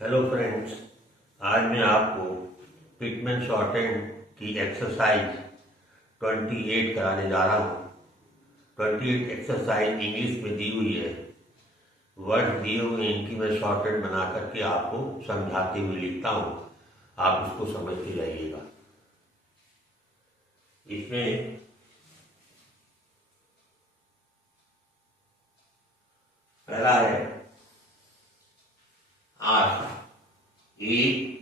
Hello friends, आज मैं आपको पिटमैन शॉर्टेंड की एक्सरसाइज 28 कराने जा रहा हूँ। 28 एक्सरसाइज इंग्लिश में दी हुई है। वर्ड दिए हुए इनकी मैं शॉर्टेंड बना करके आपको समझाते हुए लिखता हूँ, आप उसको समझते जाइएगा। इसमें पहला है आस्क, ASP।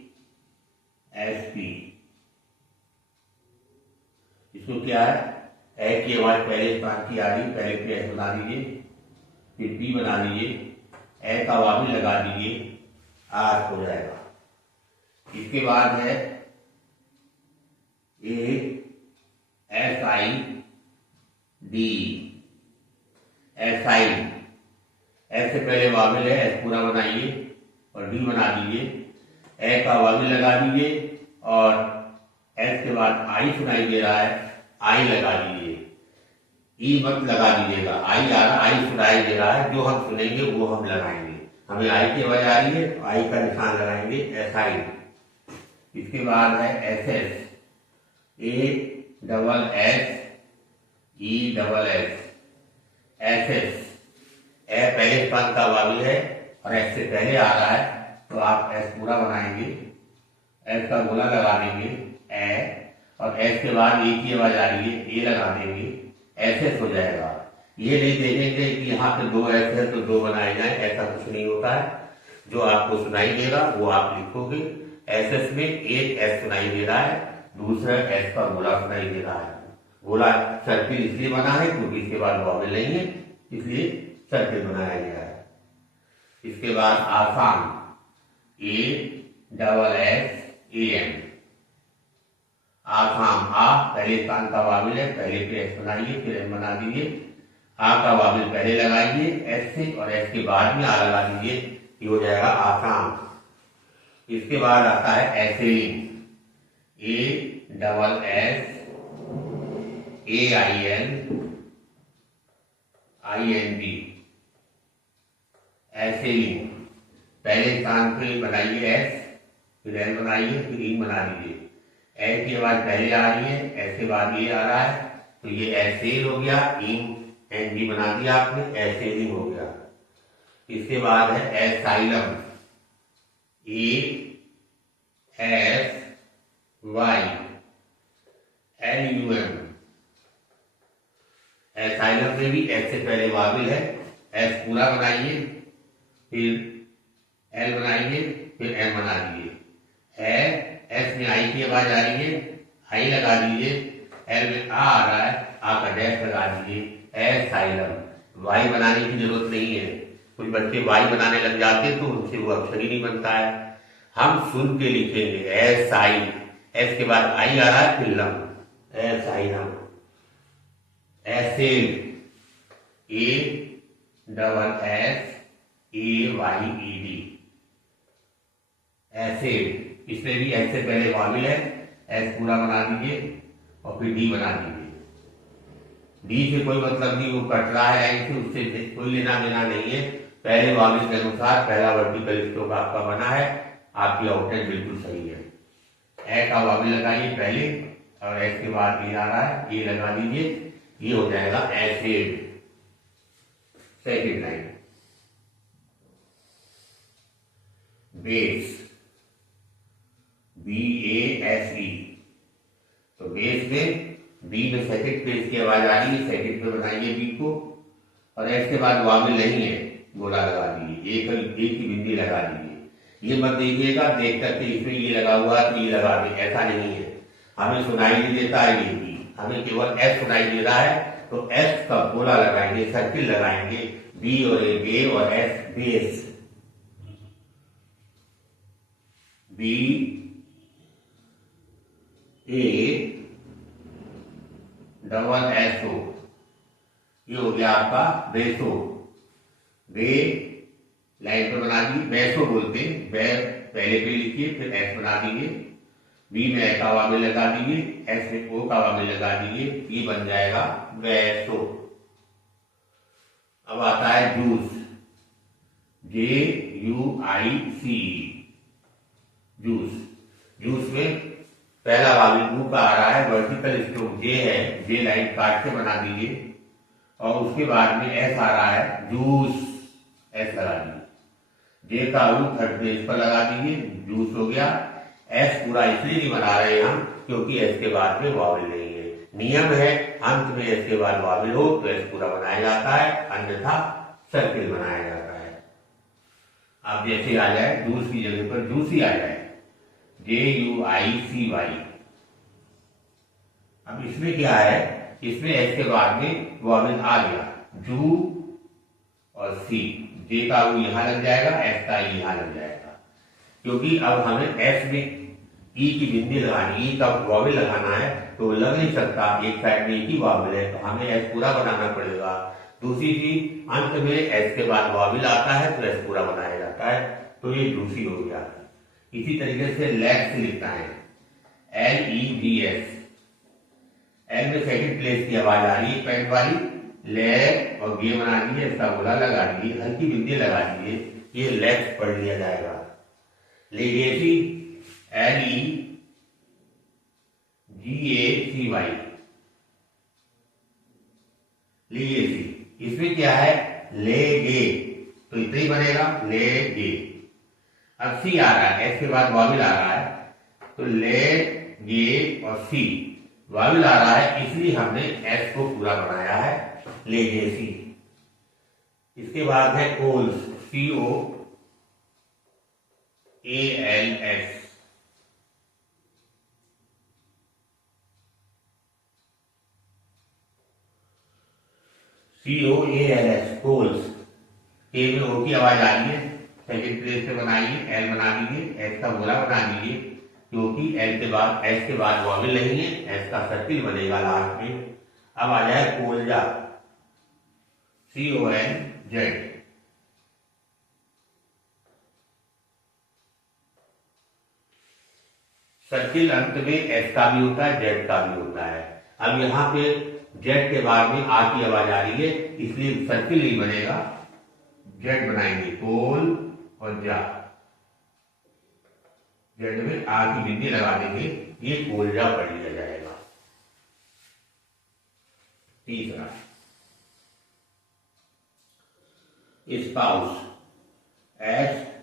इसको क्या है, ए की आवाज पहले स्थान की आ रही, पहले पे एस बना दीजिए, फिर बी बना दीजिए, ए का वावी लगा दीजिए, आस्क हो जाएगा। इसके बाद है ASID। एसाइड, एस से पहले वाविल है, एस पूरा बनाइए और डी बना दीजिए, ए का वाविल लगा दीजिए और एस के बाद आई सुनाई दे रहा है, आई लगा दीजिए। ई मत लगा दीजिएगा, आई आ रहा, आई सुनाई दे रहा है, जो हम सुनेंगे वो हम लगाएंगे। हमें आई की आवाज आ रही है तो आई का निशान लगाएंगे, एसाइड। इसके बाद है SS, ASSESS, SS। ए पहले स्थान का वावी है और एस से पहले आ रहा है तो आप एस पूरा बनाएंगे, एस का गोला लगा देंगे ए, और एस के बाद ए की आवाज आ रही है, ए लगा देंगे, एस हो जाएगा। ये नहीं देखेंगे कि यहाँ पे दो एस है तो दो बनाए जाए, ऐसा कुछ नहीं होता है। जो आपको सुनाई देगा वो आप लिखोगे। एस में एक एस सुनाई दे रहा है, दूसरा एस का गोला सुनाई दे रहा है। गोला सर्किल इसलिए बना है क्योंकि इसके बाद वावेल नहीं है, इसलिए सर्किल बनाया गया है। इसके बाद आसाम, ASSAM। आसाम, आ पहले स्थान का वाविल है, पहले पे एस बनाइए, फिर एम बना दीजिए। आ का वाविल पहले लगाइए एस से और एस के बाद में आ लगा दीजिए, ये हो जाएगा आसाम। इसके बाद आता है एसेलिन, ASSAINING। एसेलिन, पहले स्थान पे बनाइए एस, फिर एल बनाइए, फिर इन बना दीजिए। ए की आवाज पहले आ रही है, एस के बाद ये आ रहा है तो ये एसेल हो गया, इन एन बी बना दिया आपने, एसेलिन हो गया। इसके बाद है एसाइलम, ASYLUM। एसाइलम में भी एस से पहले वाविल है, एस पूरा बनाइए, फिर एल बनाइए, फिर एम बना दीजिए। एस में आई की आवाज आ रही है, आई लगा दीजिए, एल में आ रहा है, आ का डैश लगा दीजिए, एसाइलम। वाई बनाने की जरूरत नहीं है, कुछ बच्चे वाई बनाने लग जाते हैं तो उनसे वो अक्षर ही नहीं बनता है। हम सुन के लिखेंगे एसाई, एस के बाद आई आ रहा है, फिर lump, asylum. Essel, ASSAYED, asset. इसमें भी एस से पहले वाविल है, एस पूरा बना दीजिए और फिर डी बना दीजिए। डी से कोई मतलब नहीं, वो कट रहा है लाइन से, उससे कोई लेना देना नहीं है। पहले वाविल के अनुसार पहला वर्टिकल स्ट्रोक आपका बना है, आपकी आउटलाइन बिल्कुल सही है। ए का वाविल लगाइए पहले और एस के बाद ये आ रहा है, ये लगा दीजिए, ये हो जाएगा acid. Second line base, BASE। तो बेस में बी में सेकंड पे इसकी आवाज आ रही है, सेकंड पे बनाइए बी को और एस के बाद वाविल नहीं है, गोला लगा दीजिए, एक की बिंदी लगा दीजिए। ये मत देखिएगा देख करके इसमें ये लगा हुआ तो ये लगा दे, ऐसा नहीं है। हमें सुनाई नहीं देता है ये बी, हमें केवल एस सुनाई दे रहा है तो एस का गोला लगाएंगे, सर्किल लगाएंगे, बी और ए बे और एस बेस, BASSO। ये हो गया आपका बेसो। बे लाइन पे बना दी, बेसो बोलते हैं, बे पहले पे लिखिए, फिर एस बना दीजिए, बी में ए का वाविल लगा दीजिए, एस में ओ का वाविल लगा दीजिए, ये बन जाएगा बेसो। अब आता है जूस, JUIC। जूस। जूस में पहला वाविल ऊ का आ रहा है, वर्टिकल स्ट्रोक जे है, जे लाइन काट के बना दीजिए और उसके बाद में एस आ रहा है, जूस, एस लगा दीजिए। जे का ऊ थर्ड पेज पर लगा दीजिए, जूस हो गया। एस पूरा इसलिए नहीं बना रहे हम क्योंकि एस के बाद में वाविल नहीं है। नियम है अंत में एस के बाद वाविल हो तो एस पूरा बनाया जाता है, अन्यथा सर्किल बनाया जाता है। अब जैसे आ जाए जूस की जगह पर जूसी आ जाए, JUICY। अब इसमें क्या है, इसमें एस के बाद में वाविल आ गया, जू और सी, जे का वो यहां लग जाएगा, एस का यहां लग जाएगा, क्योंकि अब हमें एस में ई की बिंदी लगानी, ई का वाविल लगाना है तो लग नहीं सकता, एक साइड में ई की वाविल है तो हमें एस पूरा बनाना पड़ेगा। दूसरी चीज, अंत में एस के बाद वाविल आता है तो एस पूरा बनाया जाता है, तो ये दूसरी हो गया। इसी तरीके से लेग्स लिखता है, LEGS। एल में सेकंड प्लेस की आवाज आ रही है पैंट वाली, लेग और गे बना दीजिए, इसका गोला लगा दीजिए, हल्की बिंदी लगा दीजिए, ये लेग्स पढ़ लिया जाएगा। Legacy, LEGACY, legacy. इसमें क्या है, ले गे, तो इतना ही बनेगा, ले गे। अब सी आ रहा है, एस के बाद वाविल आ रहा है, तो ले गे और सी वाविल आ रहा है, इसलिए हमने एस को पूरा बनाया है, लेगेसी। इसके बाद है coals, COALS। COALS, coals. A में ओ की आवाज आ रही है, सेकंड प्लेस पे बनाइए, एल बना दीजिए, एस का गोला बना दीजिए, क्योंकि एल के बाद एस के बाद वाविल नहीं है, एस का सर्किल बनेगा लास्ट में। अब आ जाए कोल्जा, CONZ। सर्किल अंत में एस का भी होता है, जेड का भी होता है। अब यहाँ पे जेड के बाद में आ की आवाज आ रही है, इसलिए सर्किल ही बनेगा, जेड बनाएंगे, कोल और जा, जेड में आ की बिंदी लगा देंगे, ये कोलजा पढ़ लिया जाएगा। तीसरा स्पाउस, SPOUSE,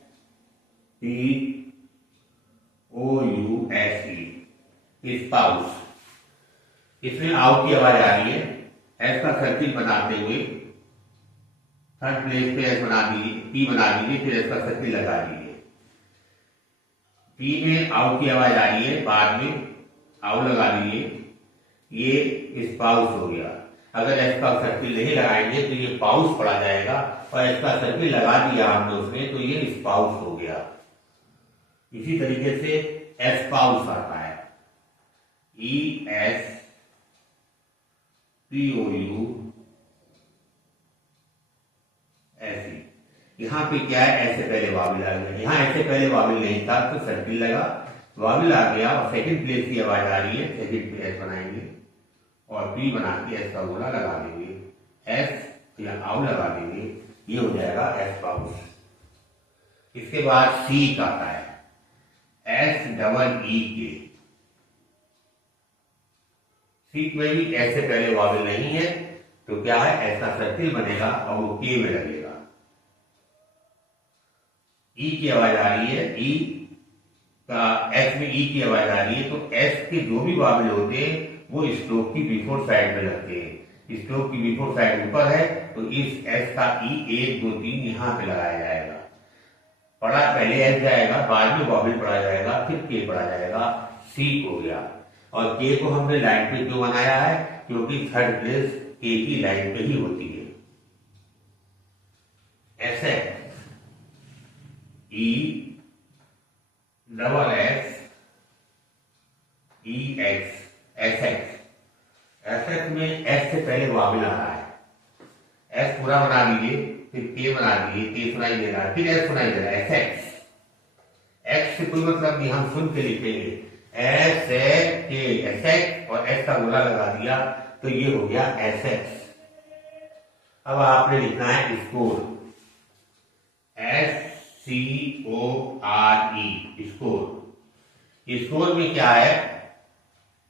स्पाउस। इसमें आउ की आवाज आ रही है, एस का सर्किल बनाते हुए थर्ड प्लेस पे एस बना दीजिए, पी बना दीजिए, फिर एस का सर्किल लगा दीजिए। पी में आउ की आवाज आ रही है, बाद में आउ लगा दीजिए, ये स्पाउस हो गया। अगर एस का सर्किल नहीं लगाएंगे तो ये पाउस पढ़ा जाएगा, और एस का सर्किल लगा दिया हमने उसमें तो ये स्पाउस हो गया। इसी तरीके से एस्पाउस आता है, ESPOUSE। ऐसी यहाँ पे क्या है, ऐसे पहले वाविल आ गया, यहाँ ऐसे पहले वाविल नहीं था तो सर्किल लगा, वाविल आ गया और सेकंड प्लेस की आवाज आ रही है, सेकंड पे एस बनाएंगे और पी बना के एस का गोला लगा देंगे, एस या आउ लगा देंगे, ये हो जाएगा एस्पाउस। इसके बाद सी का आता है, SEEK। सीक में भी ऐसे पहले वाविल नहीं है तो क्या है, ऐसा सर्किल बनेगा और वो के में लगेगा। ई की आवाज आ रही है, ई का एस में ई की आवाज आ रही है, तो एस के जो भी वाविल होते हैं वो स्ट्रोक की बिफोर साइड में लगते हैं। स्ट्रोक की बिफोर साइड ऊपर है तो इस एस का ई 1 2 3 यहां पे लगाया जाएगा। पढ़ा पहले एस जाएगा, बाद में वाविल पढ़ा जाएगा, फिर के पढ़ा जाएगा, सी हो गया। और के को हमने लाइन पे क्यों बनाया है, क्योंकि थर्ड प्लेस के की लाइन पे ही होती है। ऐसे E double S EX, SX में एस से पहले वाविल आ रहा है, एस पूरा बना दीजिए, फिर के बना दीजिए, के सुनाई दे रहा है, फिर एस सुनाई दे रहा है, एसएक्स। एक्स से कोई मतलब नहीं, हम सुन के लिखेंगे, एस के एसएक्स और एस का गोला लगा दिया तो ये हो गया एसएक्स। अब आपने लिखना है स्कोर, SCORE, स्कोर। स्कोर में क्या है,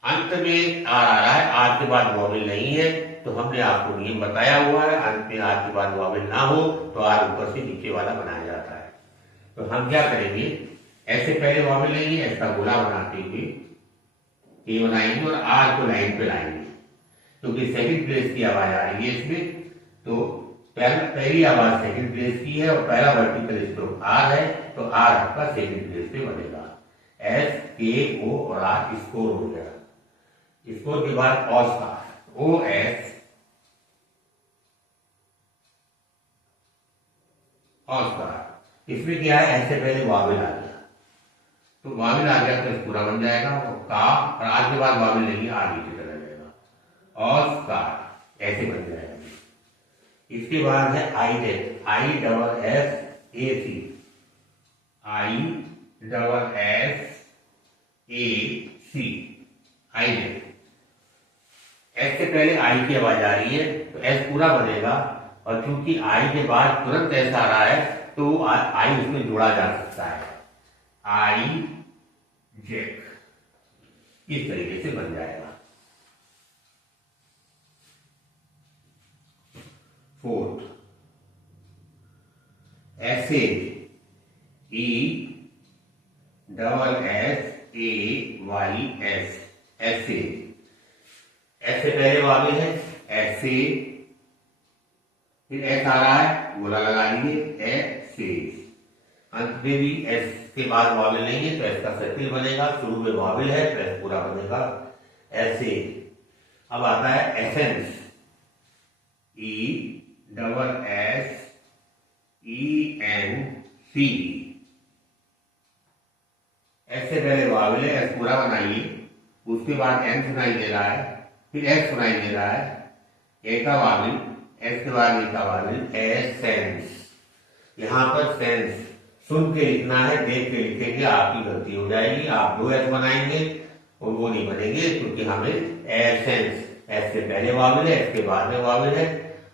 अंत में आर आ रहा है, आर के बाद वॉवेल नहीं है, तो हमने आपको नियम बताया हुआ है, अंत में आर के बाद वॉवेल ना हो तो आर ऊपर से नीचे वाला बनाया जाता है। तो हम क्या करेंगे, ऐसे पहले वॉवेल लेंगे, ऐसा गोला बनाते हुए ए बनाएंगे और आर को लाइन पे लाएंगे, क्योंकि सेकंड प्लेस की आवाज आ रही है इसमें, तो पहली आवाज सेकंड प्लेस की है और पहला वर्टिकल स्ट्रोक आर है, तो आर आपका सेकंड प्लेस पे बनेगा। एस के ओ और आर स्कोर हो गया। स्कोर के बाद ऑस्कार, ओ एस ऑस्कार। इसमें क्या है, ऐसे पहले वावेल आ गया, तो वावेल आ गया तो पूरा बन जाएगा, तो का और आर के बाद वावेल लेंगे, आर नीचे चला जाएगा, ऑस्कार ऐसे बन जाएगा। इसके बाद है आई डेथ, I double S A C, I double S A C, आई डेथ। एस से पहले आई की आवाज आ रही है तो एस पूरा बनेगा, और चूंकि आई के बाद तुरंत एस आ रहा है तो आई उसमें जोड़ा जा सकता है, आई जेक, इस तरीके से बन जाएगा। फोर्थ, ऐसे E double S A Y S, ऐसे, ऐसे पहले वाले है, ऐसे, फिर एस आ रहा है, गोला लगा लीजिए, ऐसे, अंत में भी एस के बाद वावेल लेंगे तो एस का सर्किल बनेगा, शुरू में वावेल है तो एस पूरा बनेगा, ऐसे। अब आता है essence, E double S E N C, S से पहले वावेल है, एस पूरा बनाइए, उसके बाद एन सुनाई दे रहा है, फिर एस सुनाई दे रहा है, ए का वावेल, एस के बाद ए का वावेल, एसेंस। यहां पर सेंस सुन के लिखना है, देख के लिखेंगे आपकी गलती हो जाएगी, आप दो एस बनाएंगे और वो नहीं बनेंगे, क्योंकि हमें एसेंस, एस से पहले वावेल है, एस के बाद में वावेल है,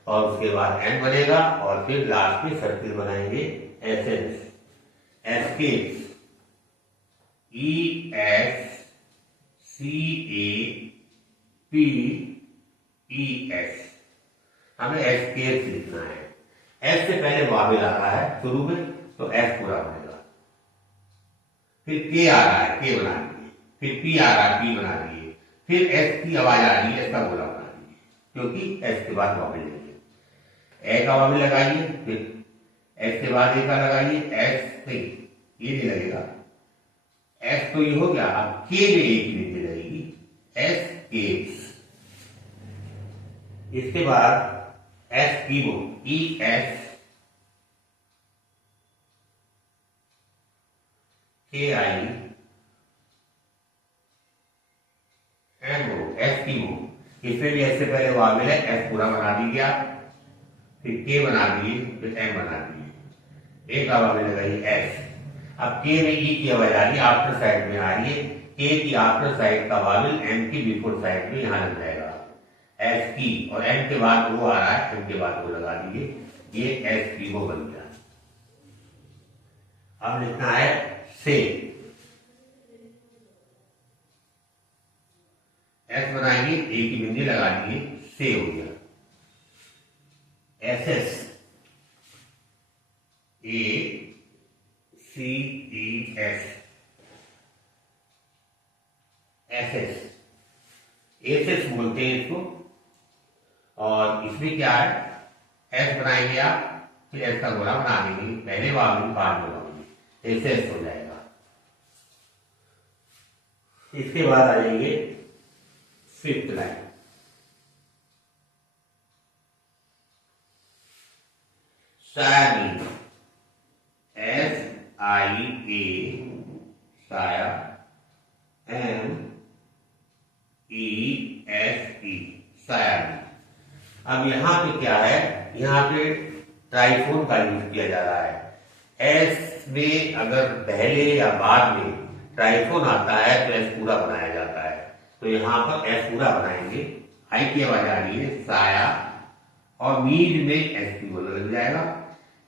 और उसके बाद एन बनेगा, और फिर लास्ट में सर्किल बनाएंगे, essence. Escapes, E S C A P E S, हमें एस्केप्स लिखना है, एस से पहले वावेल आ रहा है शुरू में तो एस पूरा बनेगा, फिर के आ रहा है, के बना दीजिए, फिर पी आ रहा है, पी बना दीजिए, फिर एस की आवाज आ रही है, एस का गोला बना दीजिए, क्योंकि एस के बाद वावेल लेंगे, ए का वावेल लगाइए, फिर एस के बाद ए का लगाइए, एस नहीं, ये नहीं लगेगा, एस तो ये हो गया, अब के में ए की नीचे लगेगी, एस केप्स। इसके बाद S chemo, E S K I M O, S kimo. इसमें भी एस से पहले वावेल है, एस पूरा बना दीजिए आप, फिर के बना दिए, फिर एम बना दिए, ए का वावेल लगाइए, एस। अब के में ई की आवाज आ रही है, आफ्टर साइड में आ रही है, के की आफ्टर साइड का वावेल एम की बिफोर साइड में यहां लग जाएगा, एस की, और एम के बाद वो आ रहा है, एम के बाद वो लगा दीजिए, ये एस की वो बन गया। अब लिखना है से, एस बनाएंगे, ए की बिंदी लगा दीजिए, से हो गया, S S, A C E S, S S, S S बोलते हैं इसको, और इसमें क्या है, एस बनाएंगे आप, फिर एस का गोला बना देंगे, पहले वावेल बाद में वावेल, एस एस हो जाएगा। इसके बाद आ जाएंगे fifth line, Sayani, S I A, साया, M E S E, Sayani. अब यहां पे क्या है, यहां पे ट्राइफोन का यूज किया जा रहा है, एस में अगर पहले या बाद में ट्राइफोन आता है तो एस पूरा बनाया जाता है, तो यहां पर एस पूरा बनाएंगे, आई की आवाज आ रही है, साया, और मीड में एस की बोल लग जाएगा,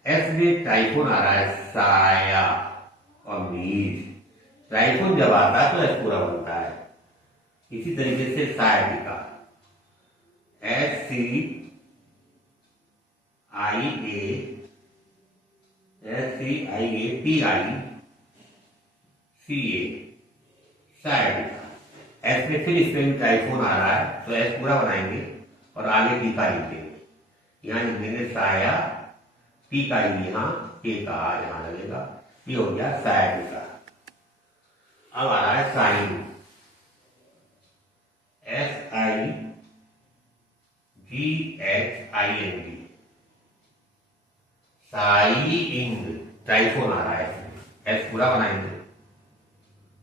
एस में ट्राइफोन आ रहा है, साया और मीड, ट्राइफोन जब आता है तो एस पूरा बनता है। इसी तरीके से सायाटिका, SCIA, सायाटिका। एस में फिर इसमें ट्राइफोन आ रहा है तो एस पूरा बनाएंगे और आगे टीका लिखेंगे। यहाँ लिख देंगे साया, टीका यहाँ, टीका यहाँ लगेगा। ये हो गया सायाटिका। अब आ रहा है साइन, SIGHING, साइंग। ट्राइफोन आ रहा है, एस पूरा बनाएंगे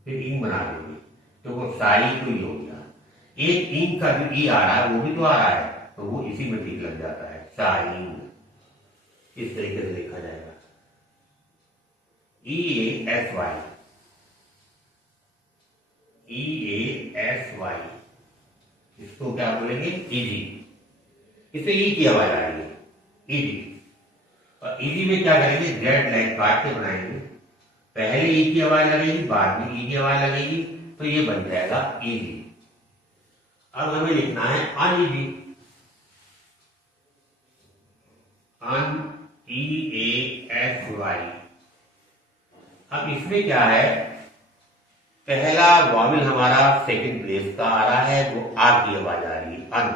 फिर इंग बना देंगे तो वो साई तो ही हो गया। एक इंग का जो ई आ रहा है वो भी तो आ रहा है तो वो इसी में ठीक लग जाता है, साइंग। इस तरीके से लिखा जाएगा। EASY, इसको क्या बोलेंगे? इजी। इससे ई की आवाज आ रही है, इजी। और इजी में क्या करेंगे? जेड लाइन काट के बनाएंगे। पहले ई की आवाज लगेगी, बाद में ई की आवाज लगेगी, तो ये बन जाएगा इजी। अब हमें लिखना है अनइजी, EASY। अब इसमें क्या है? पहला वॉवेल हमारा सेकंड प्लेस का आ रहा है, वो आ की आवाज आ रही है, अन।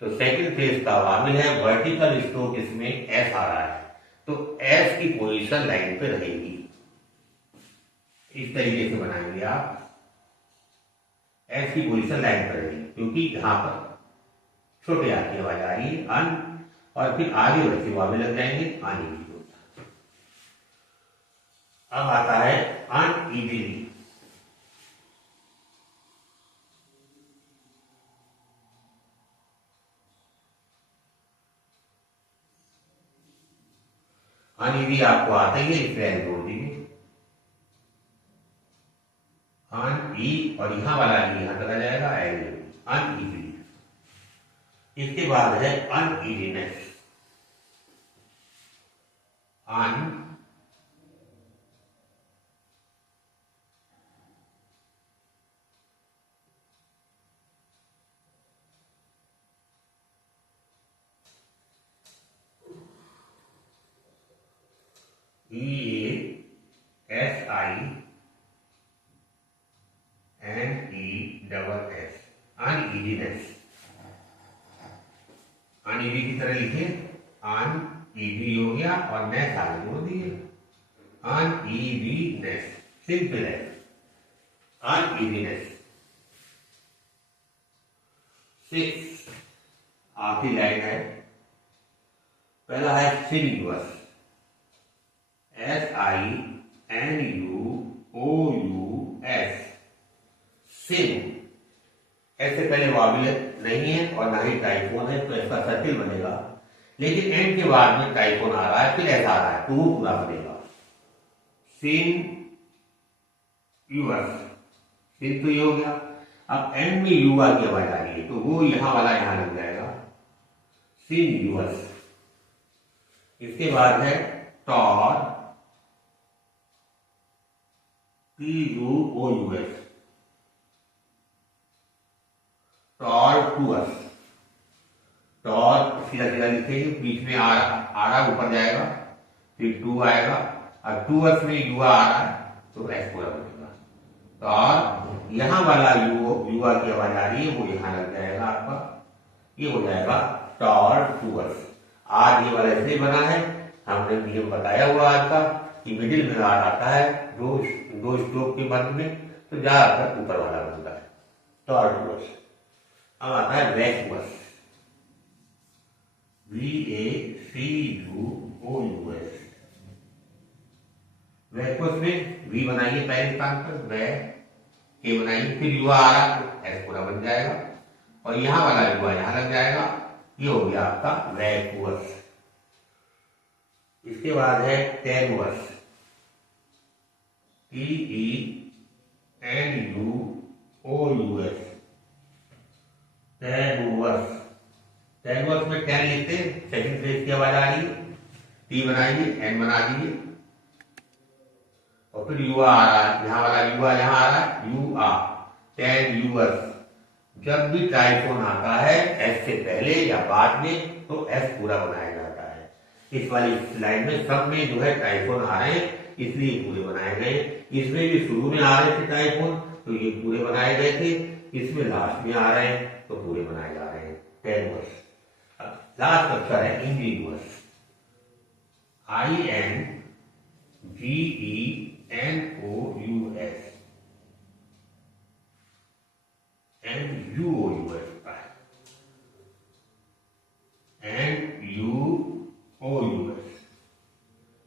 तो सेकंड प्लेस का वॉवेल है, वर्टिकल स्ट्रोक इसमें एस आ रहा है, तो एस की पोजीशन लाइन पे रहेगी। इस तरीके से बनाएंगे आप, एस की पोजीशन लाइन पर रहेगी, क्योंकि यहां पर छोटे आ की आवाज आ रही है, अन, और फिर आगे वैसे वॉवेल लग जाएंगे, आने की। अब आता है अनइजीली, अनइजी आपको आता ही है, इसलिए जोड़ दीजिए अन ई, और यहां वाला यहां चला जाएगा, अनइजीली। इसके बाद है अनइजीनेस, अन EASINESS, अनइजीनेस। अनइजी की तरह लिखिए, अनइजी हो गया और नेस आगे जोड़ दिए, अनइजीनेस। सिंपल है, अनइजीनेस। 6 आखिरी लाइन है, पहला है सिन्यूअस, SINUOUS, सिन। ऐसे पहले वॉवेल नहीं है और ना ही टाइफोन है, तो इसका सर्किल बनेगा, लेकिन एंड के बाद में टाइफोन आ रहा है, फिर ऐसा आ रहा है, तो वो पूरा बनेगा। सिन यूअस, सिन तो ये हो गया। अब एंड में युवा की आवाज आ रही है, तो वो यहां वाला यहां लग जाएगा, सिन यूअस। इसके बाद है टॉर, TUOUS, टॉर्टुअस। टॉर सीधा सीधा लिखेंगे, बीच में आरा ऊपर जाएगा, फिर टू आएगा, और टूअस में युवा आ रहा है, तो एस पूरा बनेगा। टॉर, यहां वाला युवा की आवाज आ रही है, वो यहां लग जाएगा आपका, ये हो जाएगा टॉर्टुअस। आज ये वाला ऐसे बना है, हमने नियम बताया हुआ आज का कि मिडिल में आर आता है दो स्ट्रोक के बाद में, तो ज्यादातर ऊपर वाला बनता है, टॉर्टुअस। अब आता है वैक्यूअस, VACUOUS। वैक्यूअस में वी बनाइए पहले स्थान पर, वै के बनाइए, फिर युवा आ रहा तो एस पूरा बन जाएगा, और यहां वाला युवा यहां लग जाएगा, ये हो गया आपका वैक्यूअस। इसके बाद है टेनुअस, TENUOUS, टेनुअस। टेनुअस में 10 लिखते, सेकंड प्लेस की आवाज आ रही है, टी बनाइए, एन बना दीजिए, और फिर युवा आ रहा है, यहाँ वाला युवा यहाँ आ रहा है, यू आ, 10 यूअर्स। जब भी टाइफोन आता है एस से पहले या बाद में तो एस पूरा बनाया जाता है। इस वाली स्लाइड में सब में जो है टाइफोन आ रहे हैं इसलिए पूरे बनाए गए। इसमें भी शुरू में आ रहे थे टाइफोन तो ये पूरे बनाए गए थे, इसमें लास्ट में आ रहे हैं तो पूरे बनाए जा रहे हैं। 10 वर्ष। लास्ट अक्षर है individuals, INVENOUS and UOUS and UOUS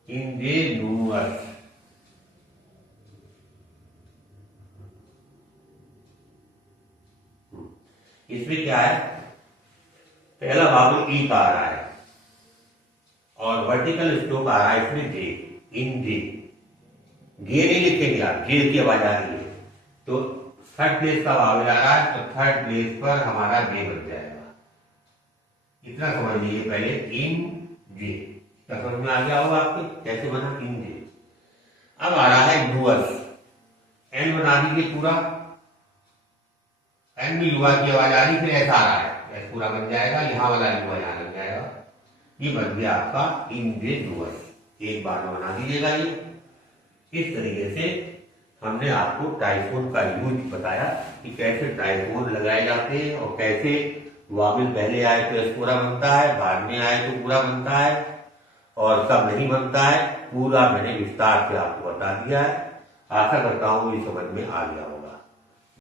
individuals. इसमें क्या है, पहला वावल ई का आ रहा है और वर्टिकल स्ट्रोक आ रहा है इसमें जे, इन जे। गे नहीं लिखेंगे आप, जे की आवाज आ रही है तो थर्ड प्लेस का वावल आ रहा है तो थर्ड प्लेस पर हमारा जे बन जाएगा। इतना समझ लीजिए पहले, इन जे। क्या समझ में आ गया होगा आपको कैसे बना इन जे। अब आ रहा है यूअर्स, एन बना दीजिए पूरा, एन में युवा की आवाज आ रही, फिर ऐसा आ रहा है, ऐसा पूरा बन जाएगा, यहाँ वाला युवा यहाँ लग जाएगा। ये बन गया आपका इंडिविजुअल्स। एक बार में बना दीजिएगा ये। इस तरीके से हमने आपको टाइफोन का यूज बताया कि कैसे टाइफोन लगाए जाते हैं और कैसे वाविल पहले आए तो एस पूरा बनता है, बाद में आए तो पूरा बनता है और कब नहीं बनता है, पूरा मैंने विस्तार से आपको बता दिया है। आशा करता हूँ ये समझ में आ गया।